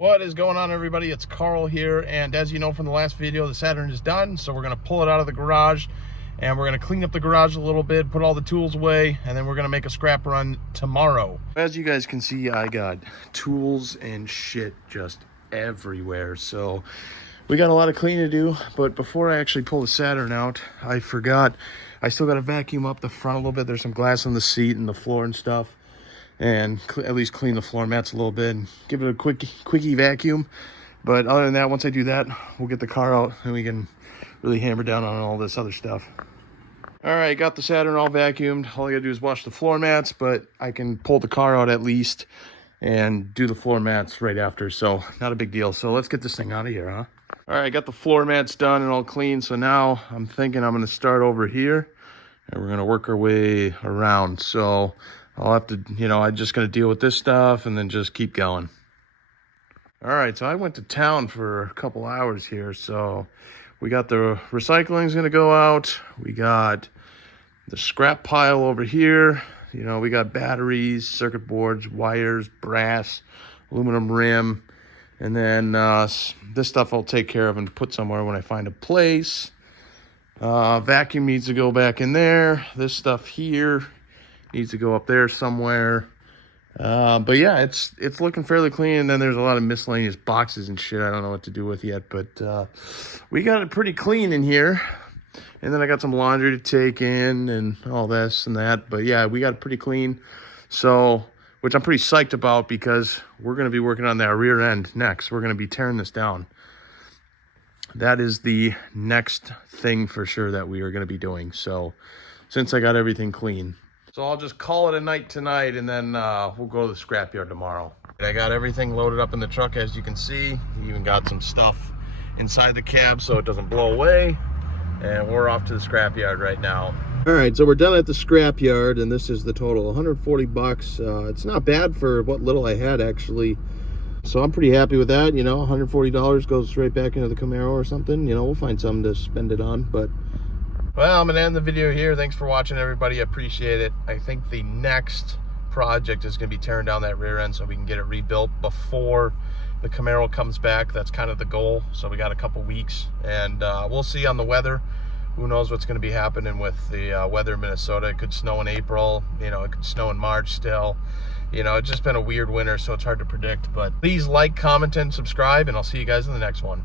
What is going on, everybody? It's Carl here, and as you know from the last video, the Saturn is done, so we're going to pull it out of the garage and we're going to clean up the garage a little bit, put all the tools away, and then we're going to make a scrap run tomorrow. As you guys can see, I got tools and shit just everywhere, so we got a lot of cleaning to do. But before I actually pull the Saturn out, I forgot I still got to vacuum up the front a little bit. There's some glass on the seat and the floor and stuff, and at least clean the floor mats a little bit and give it a quickie vacuum. But other than that, once I do that, we'll get the car out and we can really hammer down on all this other stuff. All right, got the Saturn all vacuumed. All I gotta do is wash the floor mats, but I can pull the car out at least and do the floor mats right after, so not a big deal. So let's get this thing out of here, huh? All right, got the floor mats done and all clean, so now I'm thinking I'm gonna start over here and we're gonna work our way around. So I'll have to, I'm just going to deal with this stuff and then just keep going. All right, so I went to town for a couple hours here. So we got the recycling's going to go out. We got the scrap pile over here. We got batteries, circuit boards, wires, brass, aluminum rim. And then this stuff I'll take care of and put somewhere when I find a place. Vacuum needs to go back in there. This stuff here needs to go up there somewhere. But yeah, it's looking fairly clean. And then there's a lot of miscellaneous boxes and shit I don't know what to do with yet, but we got it pretty clean in here. And then I got some laundry to take in and all this and that. But yeah, we got it pretty clean. So, which I'm pretty psyched about because we're going to be working on that rear end next. We're going to be tearing this down. That is the next thing for sure that we are going to be doing. So since I got everything clean, so I'll just call it a night tonight, and then we'll go to the scrapyard tomorrow. I got everything loaded up in the truck, as you can see. Even got some stuff inside the cab so it doesn't blow away. And we're off to the scrapyard right now. All right, so we're done at the scrapyard, and this is the total, 140 bucks. It's not bad for what little I had, actually. So I'm pretty happy with that. $140 goes right back into the Camaro or something. We'll find something to spend it on, but well, I'm gonna end the video here. Thanks for watching, everybody. I appreciate it. I think the next project is gonna be tearing down that rear end so we can get it rebuilt before the Camaro comes back. That's kind of the goal. So we got a couple weeks, and we'll see on the weather. Who knows what's gonna be happening with the weather in Minnesota. It could snow in April, it could snow in March still. It's just been a weird winter, so it's hard to predict. But please like, comment, and subscribe, and I'll see you guys in the next one.